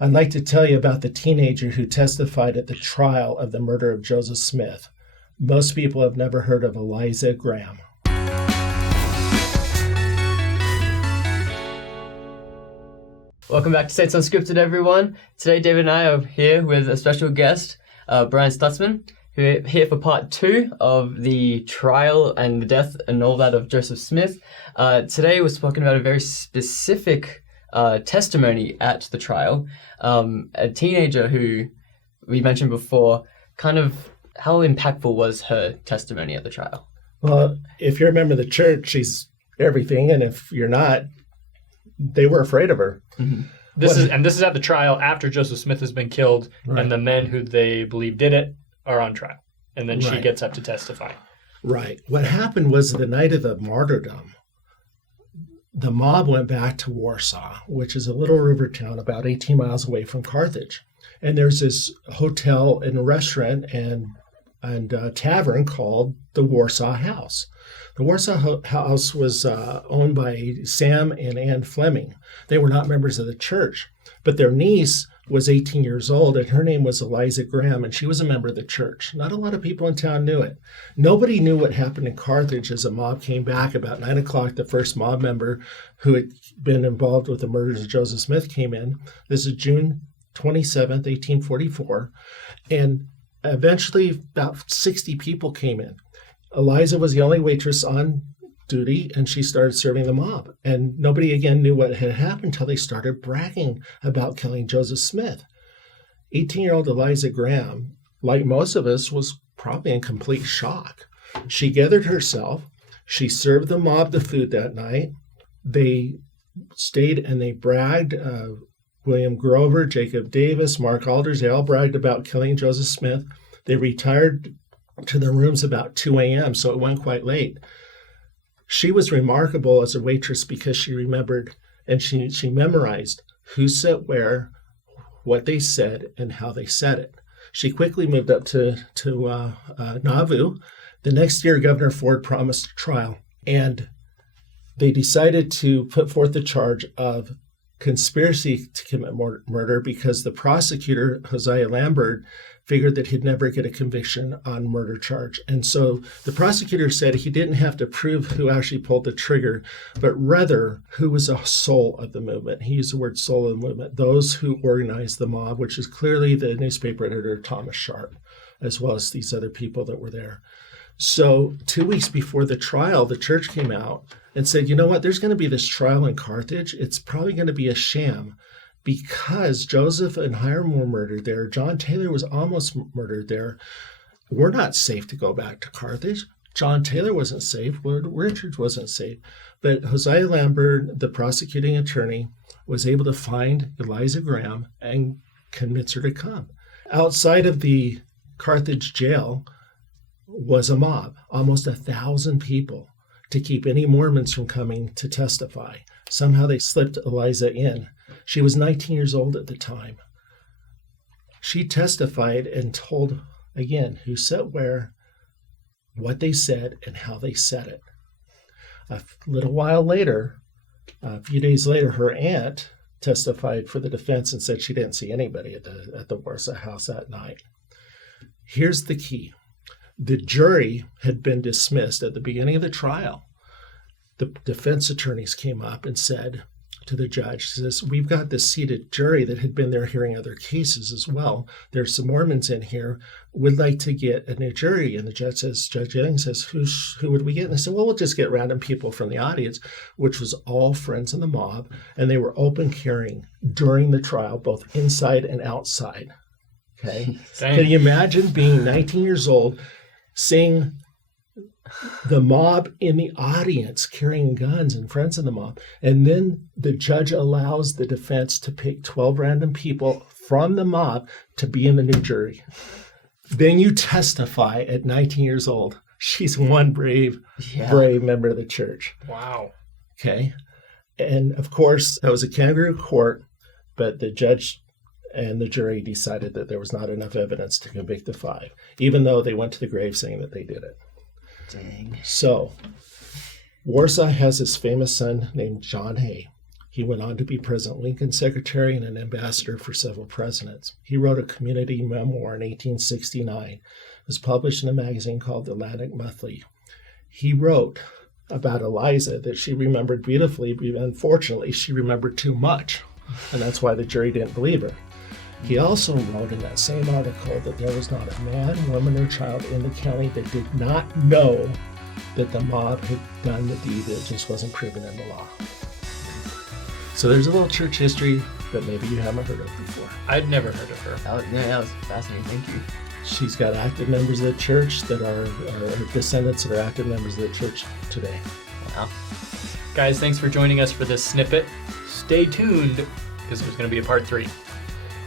I'd like to tell you about the teenager who testified at the trial of the murder of Joseph Smith. Most people have never heard of Eliza Graham. Welcome back to States Unscripted, everyone. Today, David and I are here with a special guest, Brian Stutzman, who are here for part 2 of the trial and the death and all that of Joseph Smith. Today, we're talking about a very specific testimony at the trial. A teenager who we mentioned before, kind of how impactful was her testimony at the trial? Well, if you're a member of the church, she's everything, and if you're not, they were afraid of her. Mm-hmm. This is at the trial after Joseph Smith has been killed, right. And the men who they believe did it are on trial. And then she gets up to testify. Right. What happened was the night of the martyrdom, the mob went back to Warsaw, which is a little river town about 18 miles away from Carthage. And there's this hotel and restaurant and tavern called the Warsaw House. The Warsaw House was owned by Sam and Ann Fleming. They were not members of the church, but their niece was 18 years old, and her name was Eliza Graham, and she was a member of the church. Not a lot of people in town knew it. Nobody knew what happened in Carthage as a mob came back. About 9 o'clock, the first mob member who had been involved with the murders of Joseph Smith came in. This is June 27th, 1844, and eventually about 60 people came in. Eliza was the only waitress on duty, and she started serving the mob. And nobody again knew what had happened until they started bragging about killing Joseph Smith. 18-year-old Eliza Graham, like most of us, was probably in complete shock. She gathered herself. She served the mob the food that night. They stayed and they bragged. William Grover, Jacob Davis, Mark Alders, they all bragged about killing Joseph Smith. They retired to their rooms about 2 a.m., so it went quite late. She was remarkable as a waitress because she remembered and she memorized who said where, what they said, and how they said it. She quickly moved up to Nauvoo. The next year, Governor Ford promised a trial, and they decided to put forth the charge of conspiracy to commit murder because the prosecutor, Hosea Lambert, figured that he'd never get a conviction on murder charge. And so the prosecutor said he didn't have to prove who actually pulled the trigger, but rather who was the soul of the movement. He used the word soul of the movement, those who organized the mob, which is clearly the newspaper editor, Thomas Sharp, as well as these other people that were there. So 2 weeks before the trial, the church came out and said, you know what, there's going to be this trial in Carthage. It's probably going to be a sham because Joseph and Hiram were murdered there. John Taylor was almost murdered there. We're not safe to go back to Carthage. John Taylor wasn't safe. Willard Richards wasn't safe. But Hosea Lambert, the prosecuting attorney, was able to find Eliza Graham and convince her to come. Outside of the Carthage jail was a mob, almost 1,000 people, to keep any Mormons from coming to testify. Somehow they slipped Eliza in. She was 19 years old at the time. She testified and told, again, who said where, what they said, and how they said it. A little while later, a few days later, her aunt testified for the defense and said she didn't see anybody at the Warsaw House that night. Here's the key. The jury had been dismissed at the beginning of the trial. The defense attorneys came up and said to the judge, says, we've got this seated jury that had been there hearing other cases as well. There's some Mormons in here. We'd like to get a new jury. And the judge says, Judge Young says, who would we get? And they said, well, we'll just get random people from the audience, which was all friends of the mob. And they were open carrying during the trial, both inside and outside. Okay. Can you imagine being 19 years old, seeing the mob in the audience carrying guns and friends of the mob, and then the judge allows the defense to pick 12 random people from the mob to be in the new jury? Then you testify at 19 years old. She's one brave member of the church. Wow. Okay. And of course, that was a kangaroo court, but the judge and the jury decided that there was not enough evidence to convict the 5, even though they went to the grave saying that they did it. Dang. So Warsaw has this famous son named John Hay. He went on to be President Lincoln's secretary and an ambassador for several presidents. He wrote a community memoir in 1869. It was published in a magazine called The Atlantic Monthly. He wrote about Eliza that she remembered beautifully, but unfortunately she remembered too much, and that's why the jury didn't believe her. He also wrote in that same article that there was not a man, woman, or child in the county that did not know that the mob had done the deed. It just wasn't proven in the law. So there's a little church history that maybe you haven't heard of before. I'd never heard of her. That was fascinating. Thank you. She's got active members of the church that are her descendants that are active members of the church today. Wow. Guys, thanks for joining us for this snippet. Stay tuned, because there's going to be a part 3.